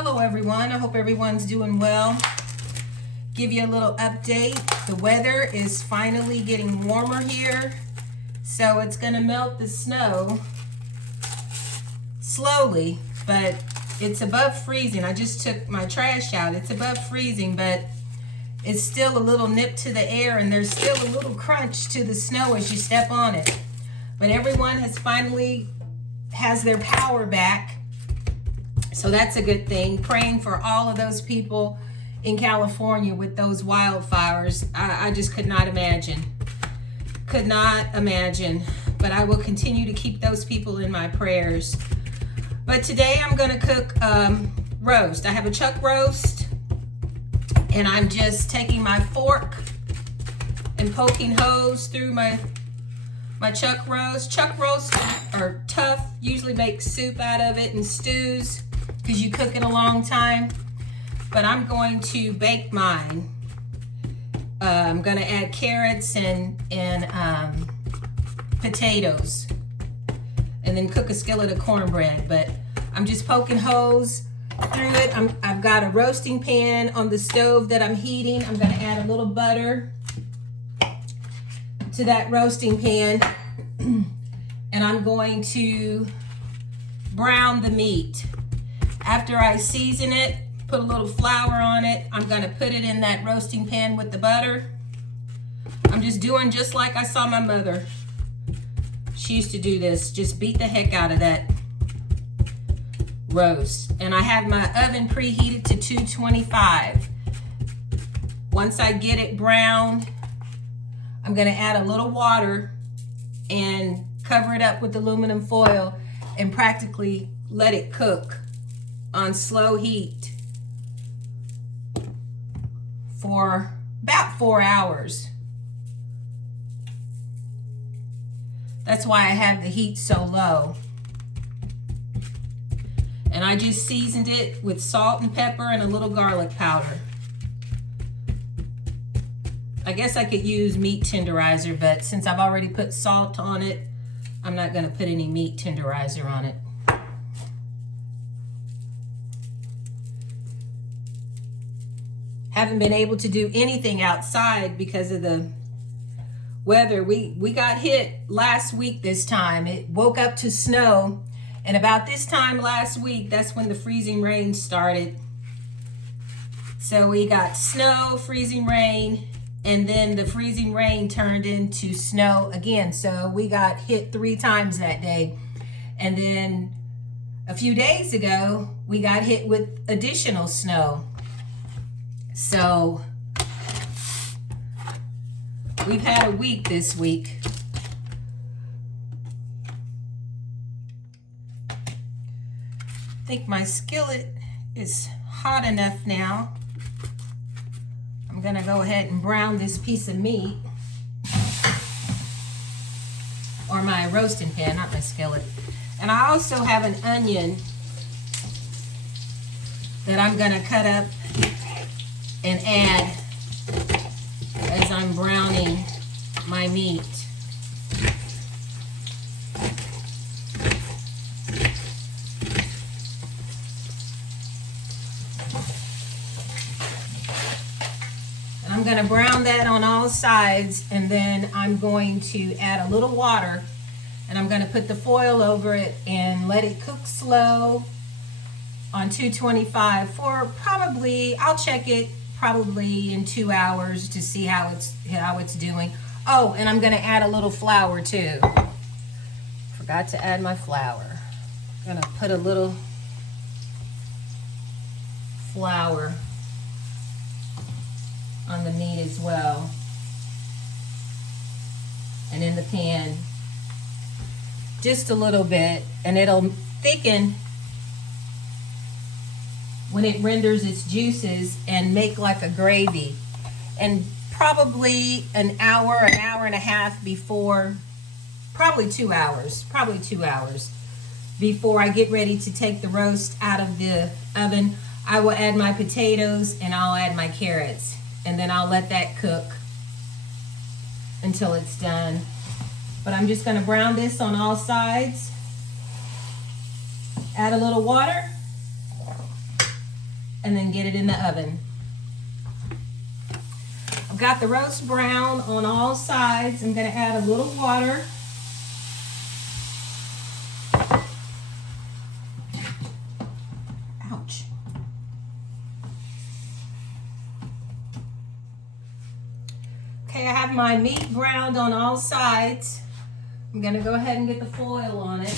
Hello everyone, I hope everyone's doing well. Give you a little update. The weather is finally getting warmer here, so it's gonna melt the snow slowly, but it's above freezing. I just took my trash out. It's above freezing, but it's still a little nip to the air, and there's still a little crunch to the snow as you step on it. But everyone has their power back, so that's a good thing. Praying for all of those people in California with those wildfires. I just could not imagine. But I will continue to keep those people in my prayers. But today I'm going to cook roast. I have a chuck roast, and I'm just taking my fork and poking holes through my chuck roast. Chuck roasts are tough. Usually make soup out of it and stews because you cook it a long time. But I'm going to bake mine. I'm going to add carrots and potatoes, and then cook a skillet of cornbread. But I'm just poking holes through it. I've got a roasting pan on the stove that I'm heating. I'm going to add a little butter to that roasting pan, and I'm going to brown the meat. After I season it, put a little flour on it, I'm going to put it in that roasting pan with the butter. I'm just doing just like I saw my mother. She used to do this. Just beat the heck out of that roast. And I have my oven preheated to 225. Once I get it browned, I'm going to add a little water and cover it up with aluminum foil and practically let it cook on slow heat for about 4 hours. That's why I have the heat so low. And I just seasoned it with salt and pepper and a little garlic powder. I guess I could use meat tenderizer, but since I've already put salt on it, I'm not going to put any meat tenderizer on it. Haven't been able to do anything outside because of the weather. We got hit last week this time. It woke up to snow, and about this time last week, that's when the freezing rain started. So we got snow, freezing rain, and then the freezing rain turned into snow again. So we got hit 3 times that day. And then a few days ago, we got hit with additional snow. So we've had a week this week. I think my skillet is hot enough now. I'm gonna go ahead and brown this piece of meat, or my roasting pan, not my skillet. And I also have an onion that I'm gonna cut up and add as I'm browning my meat. And I'm going to brown that on all sides, and then I'm going to add a little water, and I'm going to put the foil over it and let it cook slow on 225 for probably, I'll check it probably in 2 hours to see how it's doing. Oh, and I'm going to add a little flour too. Forgot to add my flour. I'm going to put a little flour on the meat as well, and in the pan just a little bit, and it'll thicken when it renders its juices and make like a gravy. And probably an hour and a half before, probably 2 hours before I get ready to take the roast out of the oven, I will add my potatoes and I'll add my carrots, and then I'll let that cook until it's done. But I'm just going to brown this on all sides. Add a little water. and then get it in the oven. I've got the roast brown on all sides. I'm going to add a little water. Ouch. Okay, I have my meat browned on all sides. I'm going to go ahead and get the foil on it.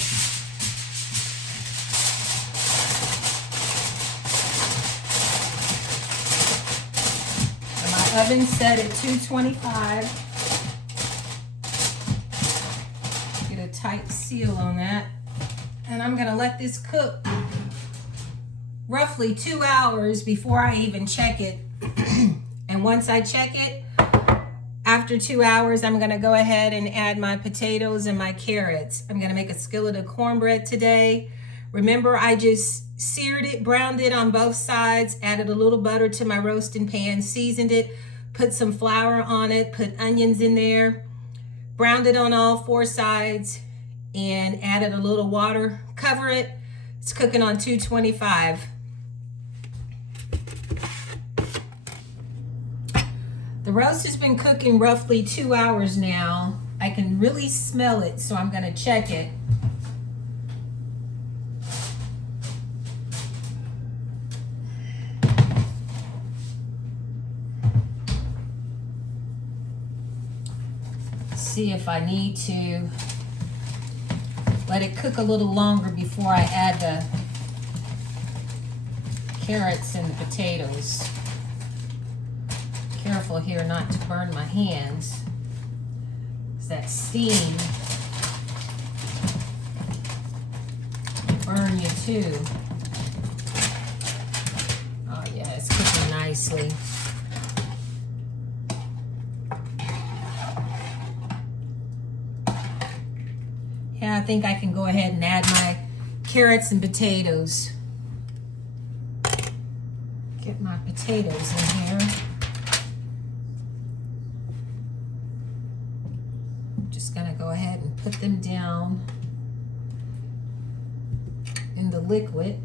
And my oven's set at 225. Get a tight seal on that. And I'm going to let this cook roughly 2 hours before I even check it. And once I check it, after 2 hours, I'm going to go ahead and add my potatoes and my carrots. I'm going to make a skillet of cornbread today. Remember, I just seared it, browned it on both sides, added a little butter to my roasting pan, seasoned it, put some flour on it, put onions in there, browned it on all 4 sides, and added a little water. Cover it. It's cooking on 225. The roast has been cooking roughly 2 hours now. I can really smell it, so I'm going to check it. See if I need to let it cook a little longer before I add the carrots and the potatoes. Careful here not to burn my hands. It's that steam will burn you too. Oh yeah, it's cooking nicely. Yeah, I think I can go ahead and add my carrots and potatoes. Get my potatoes in here. Gonna go ahead and put them down in the liquid.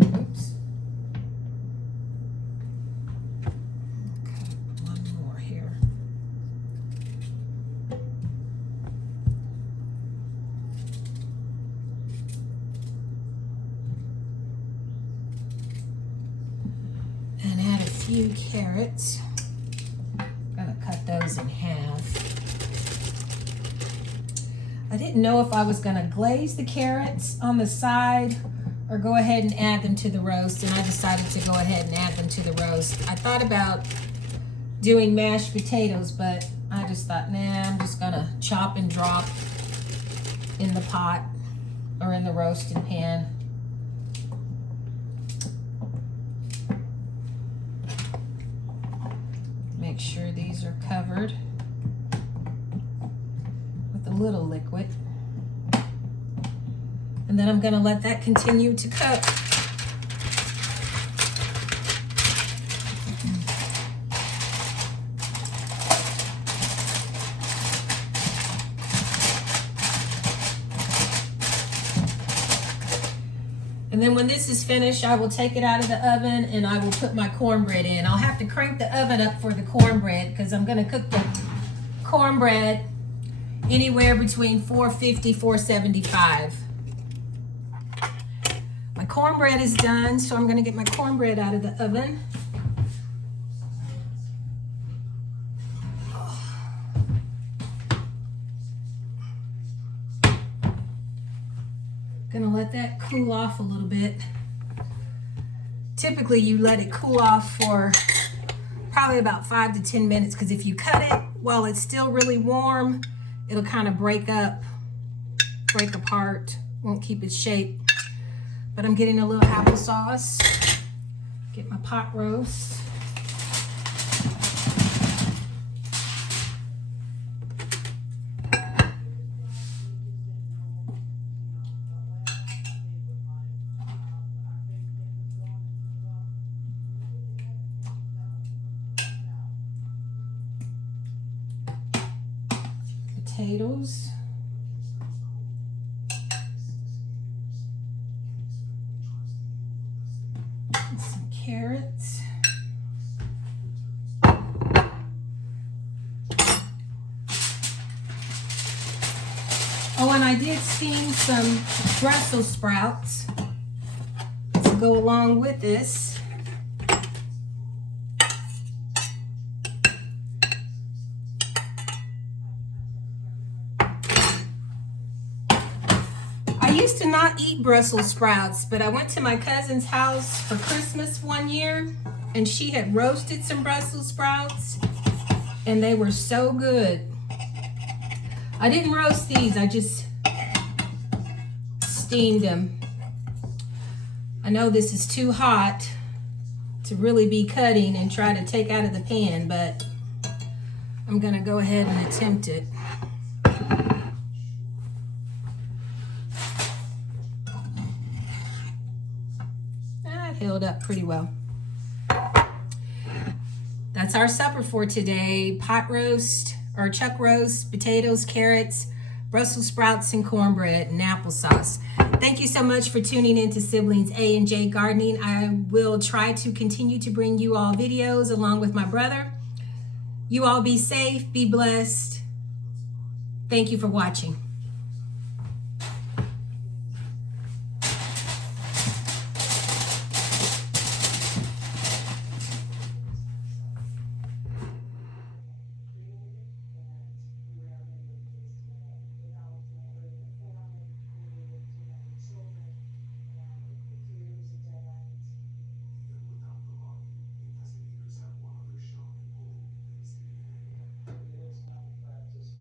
Oops. Okay, one more here. Few carrots. I'm gonna cut those in half. I didn't know if I was gonna glaze the carrots on the side or go ahead and add them to the roast, and I decided to go ahead and add them to the roast. I thought about doing mashed potatoes, but I just thought, nah, I'm just gonna chop and drop in the pot or in the roasting pan. Make sure these are covered with a little liquid. And then I'm going to let that continue to cook. And then when this is finished, I will take it out of the oven and I will put my cornbread in. I'll have to crank the oven up for the cornbread because I'm going to cook the cornbread anywhere between 450, 475. My cornbread is done, so I'm going to get my cornbread out of the oven. Gonna let that cool off a little bit. Typically you let it cool off for probably about 5 to 10 minutes because if you cut it while it's still really warm, it'll kind of break apart, won't keep its shape. But I'm getting a little applesauce, get my pot roast. potatoes. And some carrots. Oh, and I did steam some Brussels sprouts to go along with this. I used to not eat Brussels sprouts, but I went to my cousin's house for Christmas one year, and she had roasted some Brussels sprouts, and they were so good. I didn't roast these, I just steamed them. I know this is too hot to really be cutting and try to take out of the pan, but I'm gonna go ahead and attempt it. That held up pretty well. That's our supper for today. Pot roast, or chuck roast, potatoes, carrots, Brussels sprouts, and cornbread, and applesauce. Thank you so much for tuning in to Siblings A&J Gardening. I will try to continue to bring you all videos along with my brother. You all be safe, be blessed. Thank you for watching.